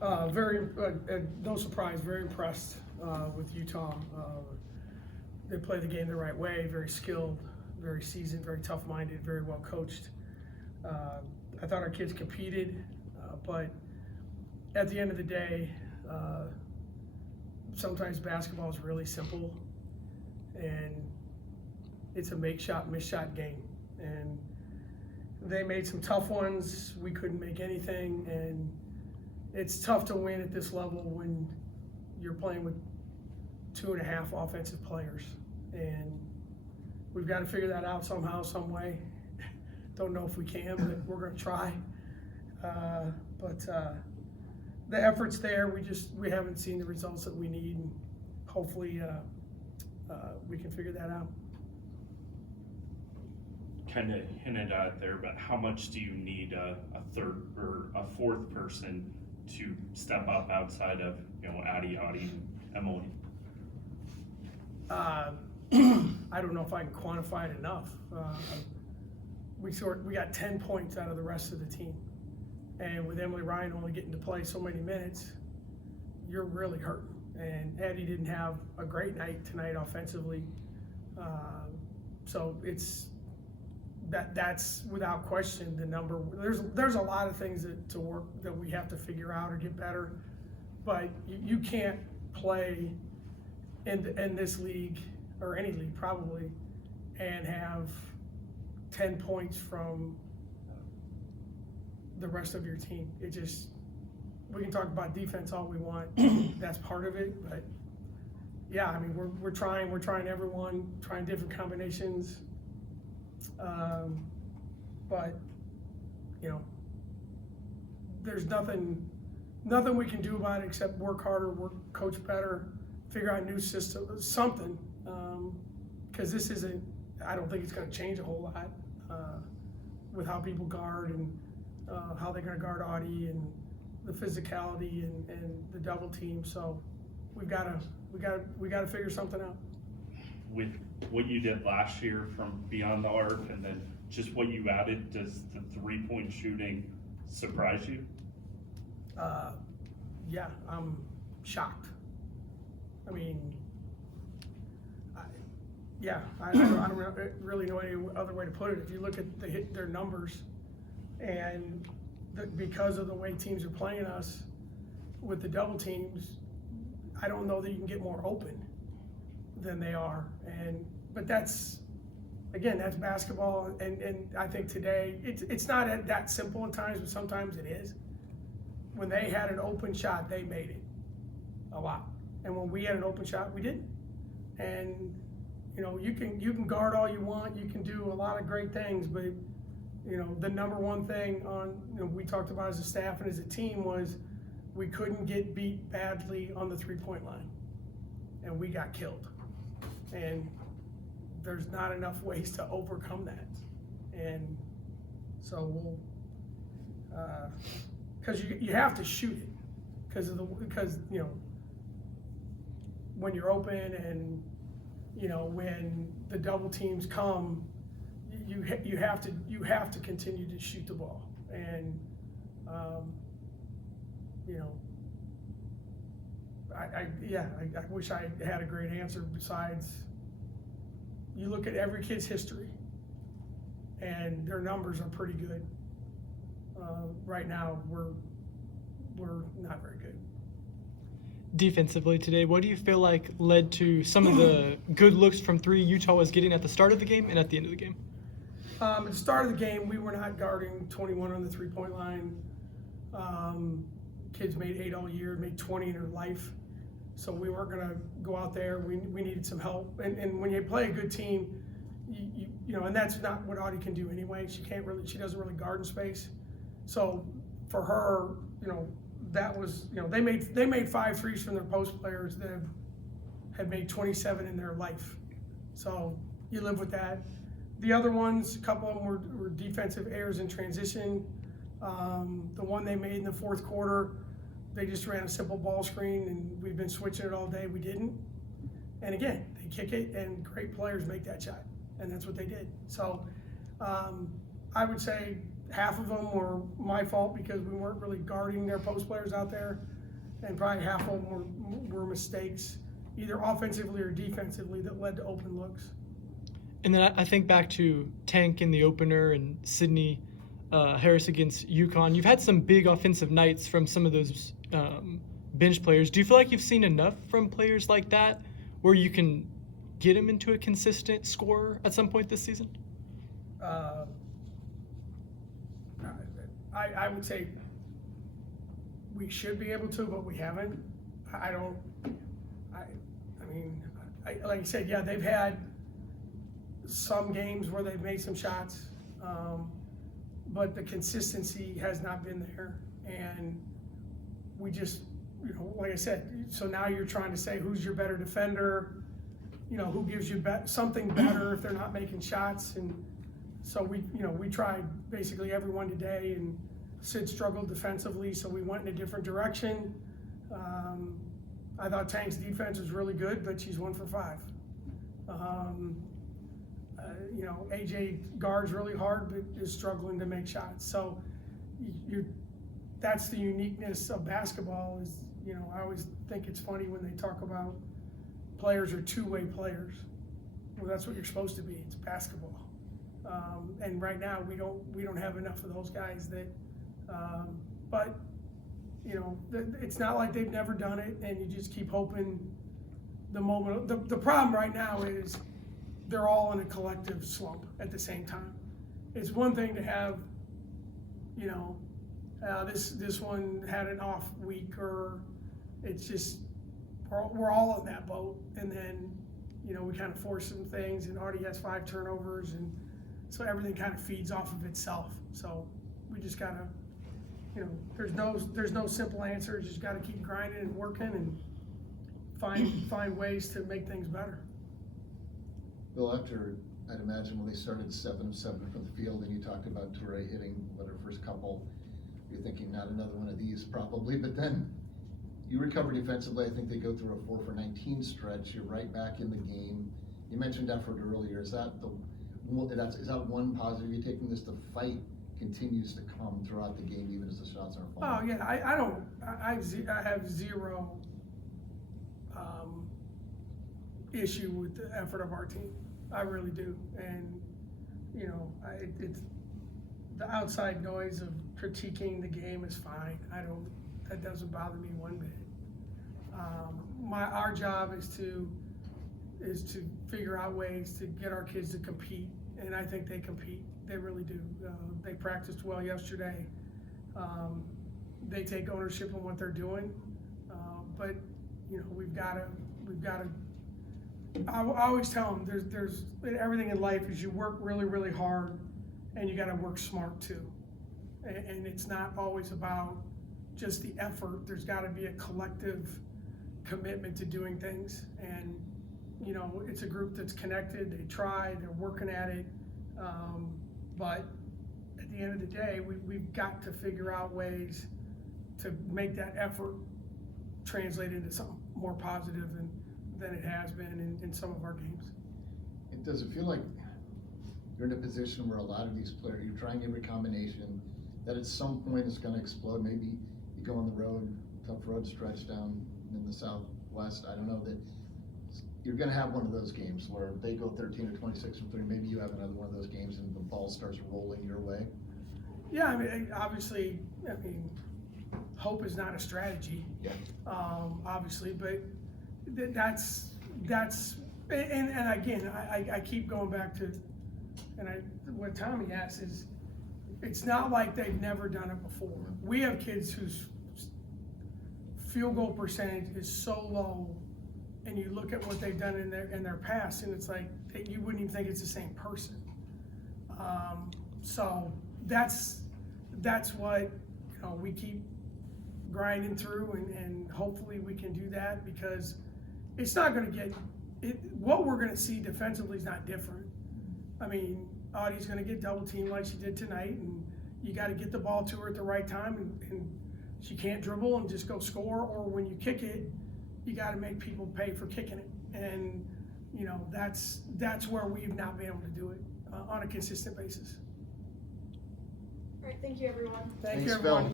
No surprise, very impressed with Utah. They play the game the right way, very skilled, very seasoned, very tough-minded, very well coached. I thought our kids competed, but at the end of the day, sometimes basketball is really simple, and it's a make shot, miss shot game. And they made some tough ones. We couldn't make anything, and it's tough to win at this level when you're playing with 2.5 offensive players. And we've got to figure that out somehow, some way. Don't know if we can, but we're going to try. But the effort's there. We haven't seen the results that we need, and hopefully we can figure that out. Kind of hinted at there, but how much do you need a third or a fourth person to step up outside of Audi, and Emily? I don't know if I can quantify it enough. We got 10 points out of the rest of the team, and with Emily Ryan only getting to play so many minutes, you're really hurting. And Addie didn't have a great night tonight offensively, so that's without question the number. There's a lot of things to work that we have to figure out or get better, but you can't play in this league or any league probably and have 10 points from the rest of your team. We can talk about defense all we want. That's part of it, but yeah, I mean we're trying everyone, trying different combinations. But there's nothing we can do about it except work harder, coach better, figure out a new system, something. Because this isn't. I don't think it's going to change a whole lot with how people guard and how they're going to guard Audie and the physicality and the double team. So we got to figure something out. With what you did last year from beyond the arc and then just what you added, does the 3-point shooting surprise you? Yeah, I'm shocked. I mean, I don't really know any other way to put it. If you look at their numbers, and because of the way teams are playing us with the double teams, I don't know that you can get more open than they are. But that's basketball, and I think today it's not that simple at times, but sometimes it is. When they had an open shot, they made it a lot, and when we had an open shot, we didn't. And you can guard all you want, you can do a lot of great things, but the number one thing we talked about as a staff and as a team was we couldn't get beat badly on the 3-point line, and we got killed. And there's not enough ways to overcome that. And so we'll, because you have to shoot it, because when you're open and when the double teams come, you have to continue to shoot the ball. And I wish I had a great answer besides you look at every kid's history and their numbers are pretty good. Right now we're not very good. Defensively today, what do you feel like led to some of the good looks from three Utah was getting at the start of the game and at the end of the game? At the start of the game, we were not guarding 21 on the 3-point line. Kids made 8 all year, made 20 in their life. So we weren't going to go out there. We needed some help. And when you play a good team, and that's not what Audie can do anyway. She doesn't really guard in space. So for her, that was, they made 5 threes from their post players that have made 27 in their life. So you live with that. The other ones, a couple of them were defensive errors in transition. The one they made in the fourth quarter, they just ran a simple ball screen, and we've been switching it all day. We didn't. And again, they kick it, and great players make that shot, and that's what they did. So I would say half of them were my fault because we weren't really guarding their post players out there, and probably half of them were mistakes, either offensively or defensively, that led to open looks. And then I think back to Tank in the opener and Sydney Harris against UConn. You've had some big offensive nights from some of those bench players. Do you feel like you've seen enough from players like that where you can get them into a consistent scorer at some point this season? I would say we should be able to, but we haven't. I mean, like I said, yeah, they've had some games where they've made some shots, but the consistency has not been there. And we just, like I said, so now you're trying to say who's your better defender, who gives you something better if they're not making shots. And so we tried basically everyone today, and Sid struggled defensively, so we went in a different direction. I thought Tank's defense was really good, but she's 1 for 5. AJ guards really hard, but is struggling to make shots. So that's the uniqueness of basketball. Is I always think it's funny when they talk about players are two-way players. Well, that's what you're supposed to be. It's basketball. And right now we don't have enough of those guys that. But it's not like they've never done it, and you just keep hoping the moment. The problem right now is they're all in a collective slump at the same time. It's one thing to have, this one had an off week, or it's just we're all in that boat, and then we kind of force some things, and Artie has 5 turnovers, and so everything kind of feeds off of itself. So we just gotta. There's no simple answer. You just got to keep grinding and working and find ways to make things better. Bill, after I'd imagine when they started 7 of 7 from the field, and you talked about Toure hitting her first couple, you're thinking not another one of these probably. But then you recover defensively. I think they go through a 4 for 19 stretch. You're right back in the game. You mentioned effort earlier. Is that one positive you're taking? This the fight continues to come throughout the game, even as the shots aren't falling. Oh yeah, I have zero issue with the effort of our team. I really do, and it's the outside noise of critiquing the game is fine. That doesn't bother me one bit. Our job is to figure out ways to get our kids to compete, and I think they compete. They really do. They practiced well yesterday. They take ownership on what they're doing, but we've got to. I always tell them there's everything in life is you work really, really hard, and you got to work smart too. And it's not always about just the effort. There's got to be a collective commitment to doing things, and it's a group that's connected. They try. They're working at it. But at the end of the day, we've got to figure out ways to make that effort translate into something more positive than it has been in some of our games. Does it feel like you're in a position where a lot of these players, you're trying every combination, that at some point it's going to explode? Maybe you go on the road, tough road stretch down in the Southwest. I don't know, that you're going to have one of those games where they go 13 or 26 from 3. Maybe you have another one of those games and the ball starts rolling your way. Yeah, I mean, obviously, hope is not a strategy. Yeah. Obviously, but that's and again, I keep going back to, what Tommy asks is, it's not like they've never done it before. We have kids whose field goal percentage is so low, and you look at what they've done in their past, and it's like you wouldn't even think it's the same person. So that's what we keep grinding through, and hopefully we can do that, because it's not going to get what we're going to see defensively is not different. I mean, Audie's going to get double teamed like she did tonight, and you got to get the ball to her at the right time, and she can't dribble and just go score, or when you kick it, you got to make people pay for kicking it, and that's where we've not been able to do it on a consistent basis. All right, thank you, everyone. Thank Thanks, you, Phil. everyone.